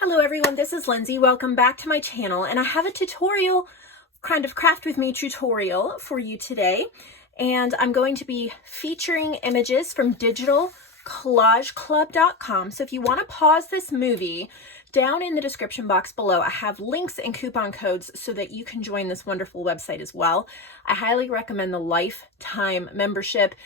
Hello everyone, this is Lindsay. Welcome back to my channel, and I have a tutorial, kind of craft with me tutorial for you today. And I'm going to be featuring images from digitalcollageclub.com. So if you want to pause this movie, down in the description box below, I have links and coupon codes so that you can join this wonderful website as well. I highly recommend the lifetime membership.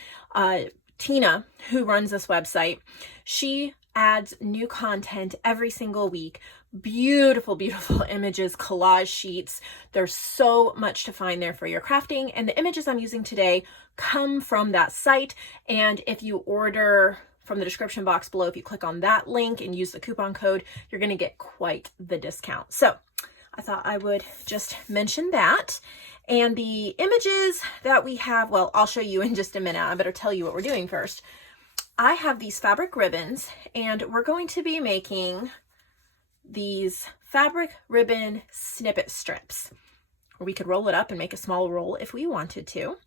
Tina, who runs this website, she adds new content every single week. Beautiful, beautiful images, collage sheets. There's so much to find there for your crafting. And the images I'm using today come from that site. And if you order from the description box below, if you click on that link and use the coupon code, you're going to get quite the discount. So I thought I would just mention that. And the images that we have, well, I'll show you in just a minute. I better tell you what we're doing first. I have these fabric ribbons, and we're going to be making these fabric ribbon snippet strips, or we could roll it up and make a small roll if we wanted to.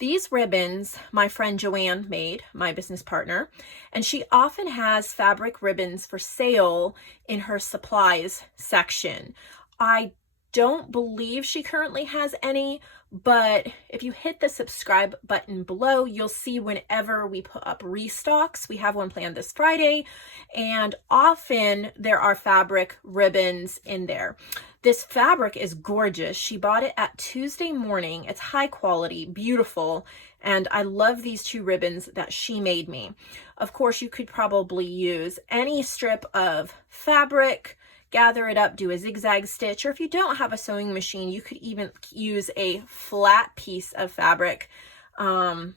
These ribbons, my friend JoAnn made, my business partner, and she often has fabric ribbons for sale in her supplies section. I don't believe she currently has any, but if you hit the subscribe button below, you'll see whenever we put up restocks. We have one planned this Friday, and often there are fabric ribbons in there. This fabric is gorgeous. She bought it at Tuesday Morning. It's high quality, beautiful, and I love these two ribbons that she made me. Of course, you could probably use any strip of fabric, gather it up, do a zigzag stitch, or if you don't have a sewing machine, you could even use a flat piece of fabric, and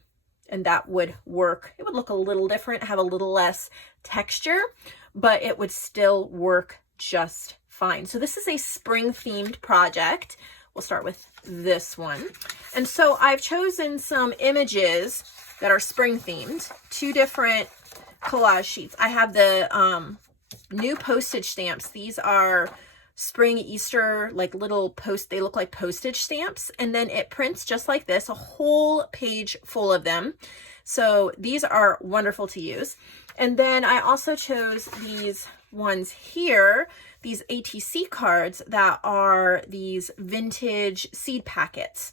that would work. It would look a little different, have a little less texture, but it would still work just fine. So this is a spring themed project. We'll start with this one. And so I've chosen some images that are spring themed, two different collage sheets. I have the new postage stamps. These are spring Easter, like little they look like postage stamps, and then it prints just like this, a whole page full of them. So these are wonderful to use. And then I also chose these ones here, these ATC cards that are these vintage seed packets.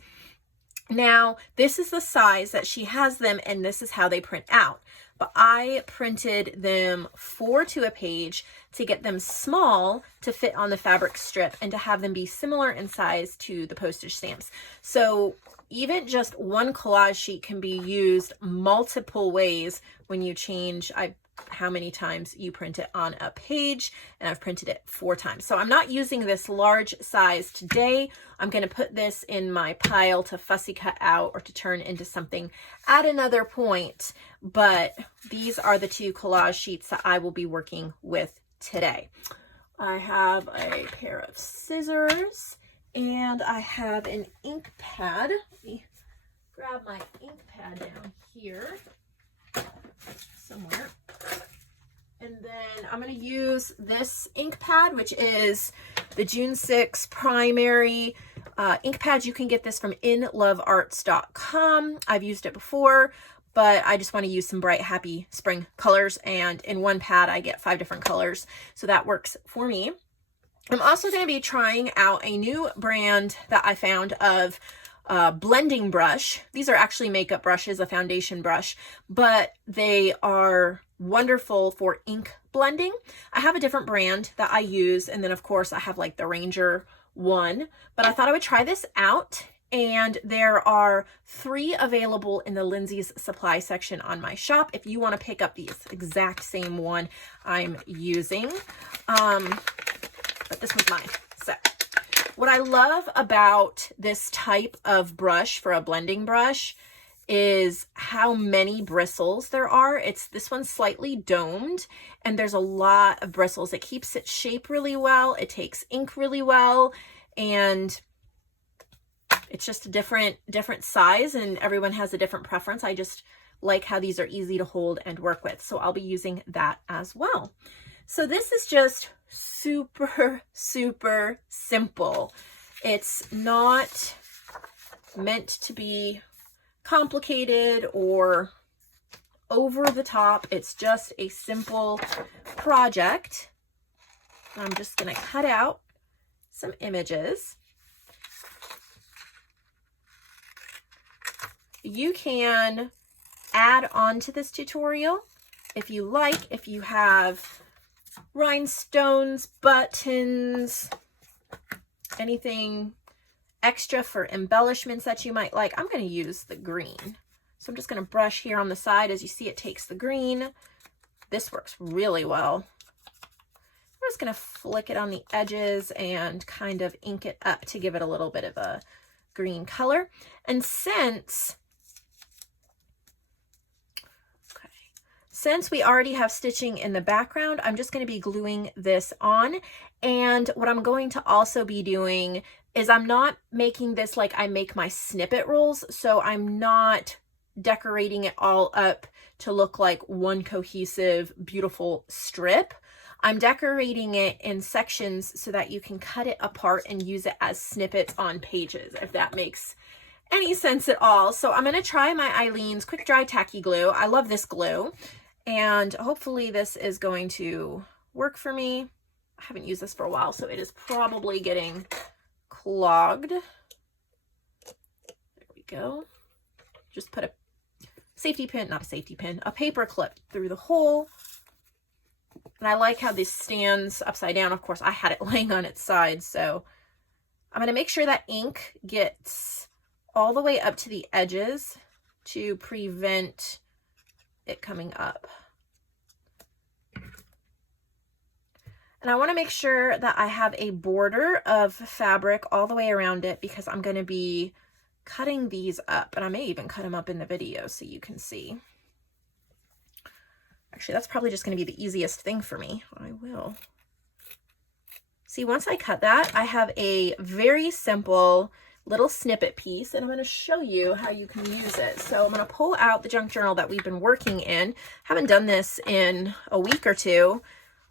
Now, this is the size that she has them, and this is how they print out. But I printed them 4 to a page to get them small to fit on the fabric strip and to have them be similar in size to the postage stamps. So even just one collage sheet can be used multiple ways when you change how many times you print it on a page, and I've printed it 4 times. So I'm not using this large size today. I'm going to put this in my pile to fussy cut out or to turn into something at another point, but these are the 2 collage sheets that I will be working with today. I have a pair of scissors, and I have an ink pad. Let me grab my ink pad down here somewhere. And then I'm going to use this ink pad, which is the June 6 primary ink pad. You can get this from inlovearts.com. I've used it before, but I just want to use some bright, happy spring colors. And in one pad, I get 5 different colors. So that works for me. I'm also going to be trying out a new brand that I found of blending brush. These are actually makeup brushes, a foundation brush, but they are wonderful for ink blending. I have a different brand that I use, and then of course I have like the Ranger one, but I thought I would try this out, and there are 3 available in the Lindsay's supply section on my shop if you want to pick up the exact same one I'm using, but this was mine. So what I love about this type of brush for a blending brush is how many bristles there are. This one's slightly domed, and there's a lot of bristles. It keeps its shape really well. It takes ink really well, and it's just a different size, and everyone has a different preference. I just like how these are easy to hold and work with, so I'll be using that as well. So this is just super, super simple. It's not meant to be complicated or over the top. It's just a simple project. I'm just going to cut out some images. You can add on to this tutorial if you like, if you have rhinestones, buttons, anything extra for embellishments that you might like. I'm going to use the green. So I'm just going to brush here on the side. As you see, it takes the green. This works really well. I'm just going to flick it on the edges and kind of ink it up to give it a little bit of a green color. And since we already have stitching in the background, I'm just going to be gluing this on. And what I'm going to also be doing is I'm not making this like I make my snippet rolls. So I'm not decorating it all up to look like one cohesive, beautiful strip. I'm decorating it in sections so that you can cut it apart and use it as snippets on pages, if that makes any sense at all. So I'm going to try my Eileen's Quick Dry Tacky Glue. I love this glue, and hopefully this is going to work for me. I haven't used this for a while, so it is probably getting clogged. There we go. Just put a safety pin, not a safety pin, a paper clip through the hole. And I like how this stands upside down. Of course, I had it laying on its side, so I'm going to make sure that ink gets all the way up to the edges to prevent it coming up. And I want to make sure that I have a border of fabric all the way around it, because I'm going to be cutting these up, and I may even cut them up in the video so you can see. Actually, that's probably just going to be the easiest thing for me. I will. See, once I cut that, I have a very simple little snippet piece, and I'm going to show you how you can use it. So I'm going to pull out the junk journal that we've been working in. Haven't done this in a week or two.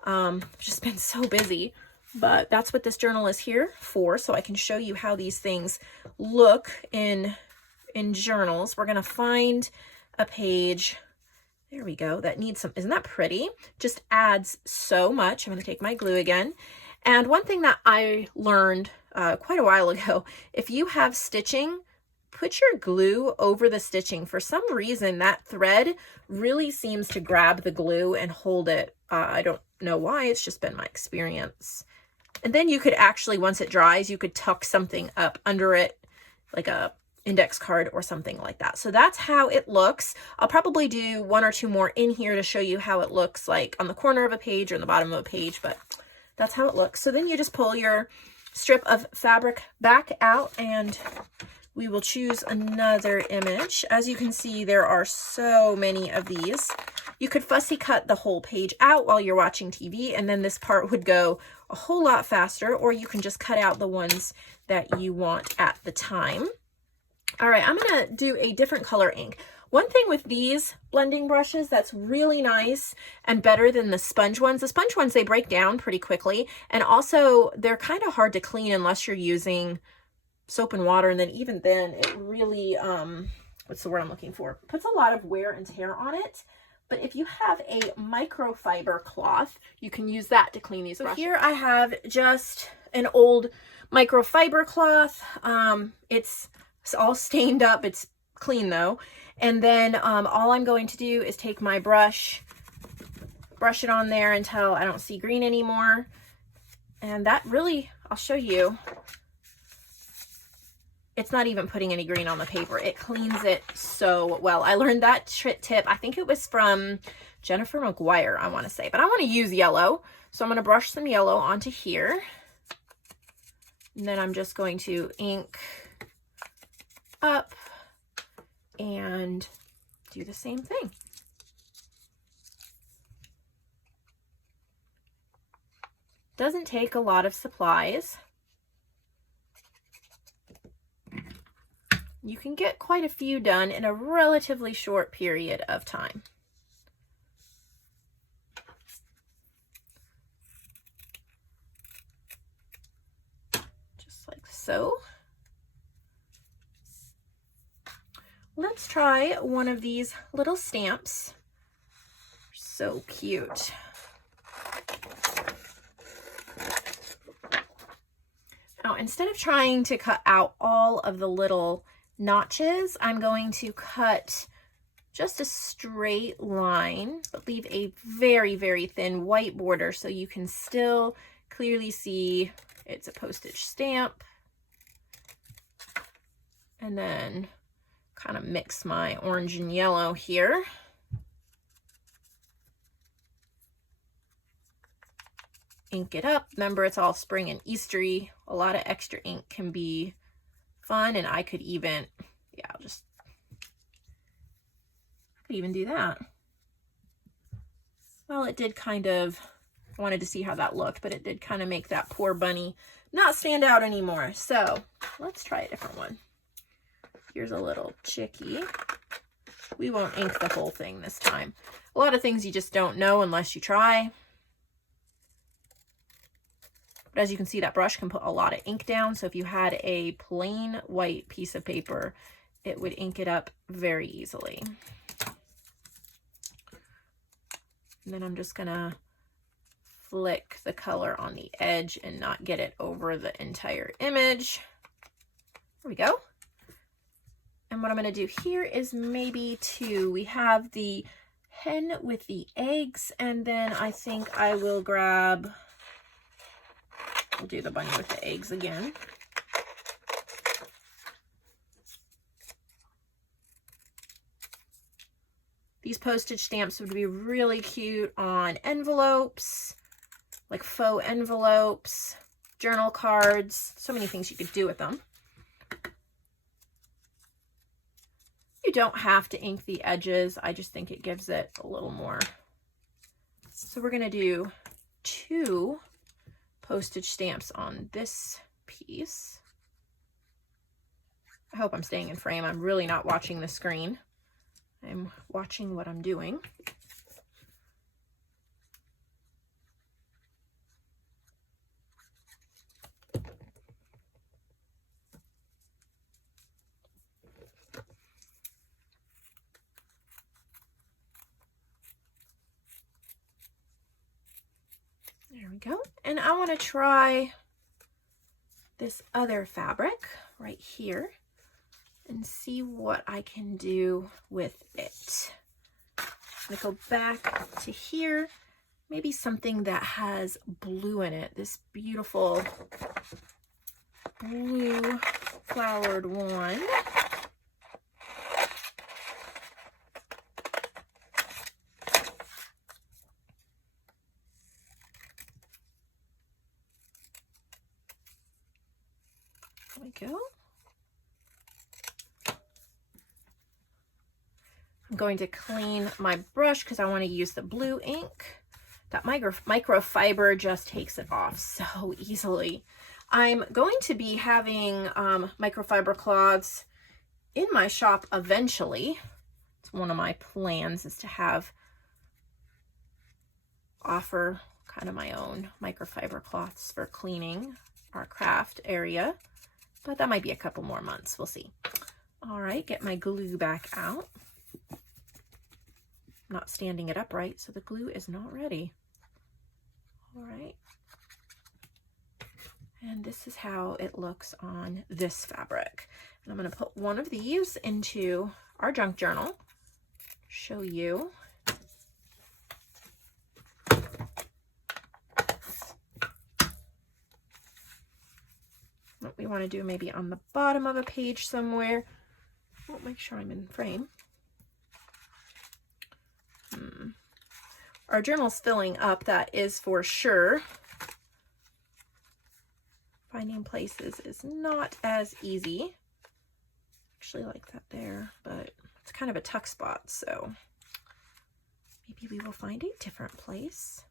I've just been so busy, but that's what this journal is here for, so I can show you how these things look in journals. We're going to find a page, there we go, that needs some, isn't that pretty? Just adds so much. I'm going to take my glue again. And one thing that I learned quite a while ago, if you have stitching, put your glue over the stitching. For some reason, that thread really seems to grab the glue and hold it. I don't know why, it's just been my experience. And then you could actually, once it dries, you could tuck something up under it, like a index card or something like that. So that's how it looks. I'll probably do one or two more in here to show you how it looks like on the corner of a page or in the bottom of a page, but that's how it looks. So then you just pull your strip of fabric back out, and we will choose another image. As you can see, there are so many of these. You could fussy cut the whole page out while you're watching TV, and then this part would go a whole lot faster, or you can just cut out the ones that you want at the time. All right, I'm gonna do a different color ink. One thing with these blending brushes that's really nice and better than the sponge ones, they break down pretty quickly, and also they're kind of hard to clean unless you're using soap and water, and then even then it really, what's the word I'm looking for? Puts a lot of wear and tear on it. But if you have a microfiber cloth, you can use that to clean these brushes. So here I have just an old microfiber cloth. It's all stained up. It's clean though. And then all I'm going to do is take my brush it on there until I don't see green anymore. And that really, I'll show you. It's not even putting any green on the paper. It cleans it so well. I learned that tip, I think it was from Jennifer McGuire, I want to say. But I want to use yellow, so I'm going to brush some yellow onto here. And then I'm just going to ink up and do the same thing. Doesn't take a lot of supplies. You can get quite a few done in a relatively short period of time. Just like so. Let's try one of these little stamps. So cute. instead of trying to cut out all of the little notches, I'm going to cut just a straight line, but leave a very, very thin white border so you can still clearly see it's a postage stamp. And then kind of mix my orange and yellow here. Ink it up. Remember, it's all spring and Eastery. A lot of extra ink can be fun, and I could even, yeah, I could even do that. Well, it did kind of, I wanted to see how that looked, but it did kind of make that poor bunny not stand out anymore. So let's try a different one. Here's a little chickie. We won't ink the whole thing this time. A lot of things you just don't know unless you try. But as you can see, that brush can put a lot of ink down. So if you had a plain white piece of paper, it would ink it up very easily. And then I'm just gonna flick the color on the edge and not get it over the entire image. There we go. And what I'm going to do here is maybe two. We have the hen with the eggs, and then I think I will grab, we'll do the bunny with the eggs again. These postage stamps would be really cute on envelopes, like faux envelopes, journal cards, so many things you could do with them. You don't have to ink the edges. I just think it gives it a little more. So we're going to do two postage stamps on this piece. I hope I'm staying in frame. I'm really not watching the screen. I'm watching what I'm doing. There we go. And I want to try this other fabric right here and see what I can do with it. I'm going to go back to here, maybe something that has blue in it, this beautiful blue flowered one. There we go. I'm going to clean my brush because I want to use the blue ink. That microfiber just takes it off so easily. I'm going to be having microfiber cloths in my shop eventually. It's one of my plans, is to offer kind of my own microfiber cloths for cleaning our craft area. But that might be a couple more months. We'll see. All right, get my glue back out. I'm not standing it upright, so the glue is not ready. All right. And this is how it looks on this fabric. And I'm going to put one of these into our junk journal, show you. What we want to do maybe on the bottom of a page somewhere. I'll make sure I'm in frame. Our journal's filling up, that is for sure. Finding places is not as easy. Actually like that there, but it's kind of a tuck spot, so maybe we will find a different place.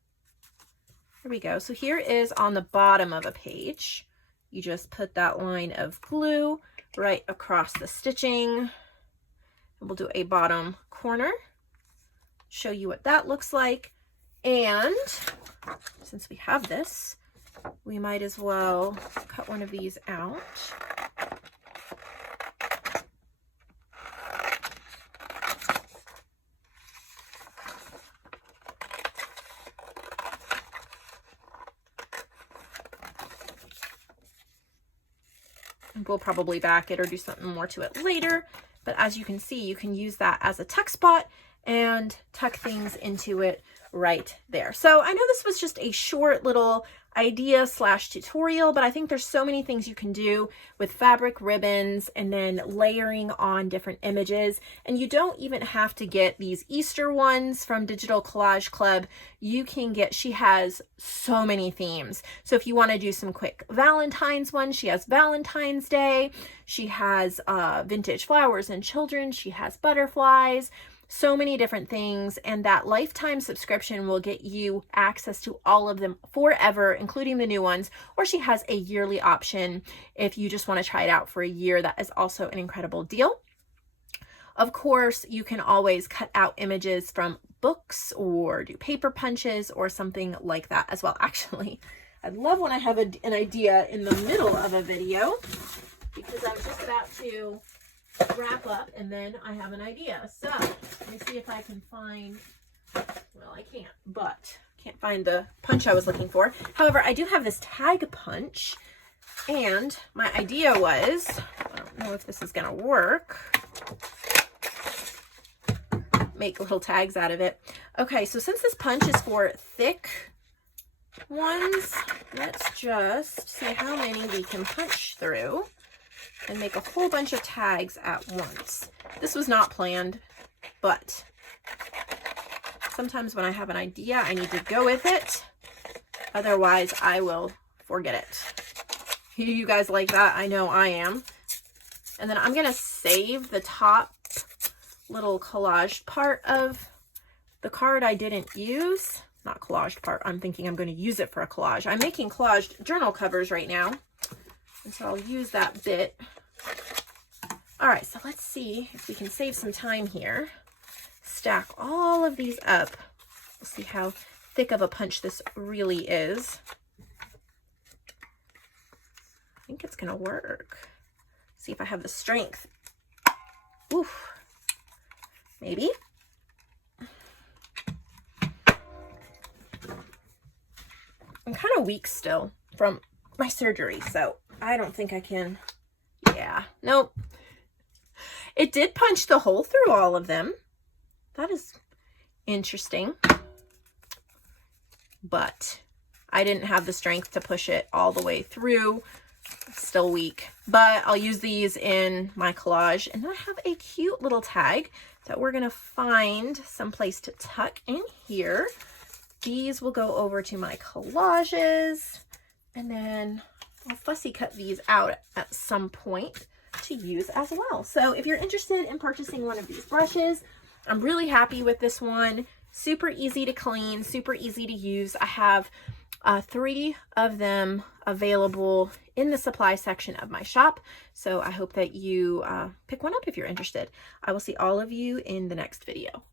There we go. So here is on the bottom of a page. You just put that line of glue right across the stitching. And we'll do a bottom corner. Show you what that looks like. And since we have this, we might as well cut one of these out. We'll probably back it or do something more to it later. But as you can see, you can use that as a tuck spot and tuck things into it right there. So I know this was just a short little idea slash tutorial, but I think there's so many things you can do with fabric ribbons and then layering on different images. And you don't even have to get these Easter ones from Digital Collage Club. You can get, she has so many themes. So if you want to do some quick Valentine's ones, she has Valentine's Day. She has vintage flowers and children. She has butterflies. So many different things, and that lifetime subscription will get you access to all of them forever, including the new ones, or she has a yearly option if you just want to try it out for a year. That is also an incredible deal. Of course, you can always cut out images from books or do paper punches or something like that as well. Actually, I love when I have an idea in the middle of a video, because I'm just about to wrap up and then I have an idea. So let me see if I can find, well, I can't, but can't find the punch I was looking for. However, I do have this tag punch, and my idea was, I don't know if this is gonna work, make little tags out of it. Okay, so since this punch is for thick ones, let's just see how many we can punch through and make a whole bunch of tags at once. This was not planned, but sometimes when I have an idea, I need to go with it. Otherwise, I will forget it. You guys like that? I know I am. And then I'm going to save the top little collaged part of the card I didn't use. Not collaged part. I'm thinking I'm going to use it for a collage. I'm making collaged journal covers right now, and so I'll use that bit. All right, so let's see if we can save some time here. Stack all of these up. We'll see how thick of a punch this really is. I think it's gonna work. See if I have the strength. Oof. Maybe. I'm kind of weak still from my surgery, so I don't think I can. Yeah, nope. It did punch the hole through all of them. That is interesting. But I didn't have the strength to push it all the way through. Still weak. But I'll use these in my collage. And then I have a cute little tag that we're going to find someplace to tuck in here. These will go over to my collages. And then I'll fussy cut these out at some point to use as well. So if you're interested in purchasing one of these brushes, I'm really happy with this one. Super easy to clean, super easy to use. I have 3 of them available in the supply section of my shop. So I hope that you pick one up if you're interested. I will see all of you in the next video.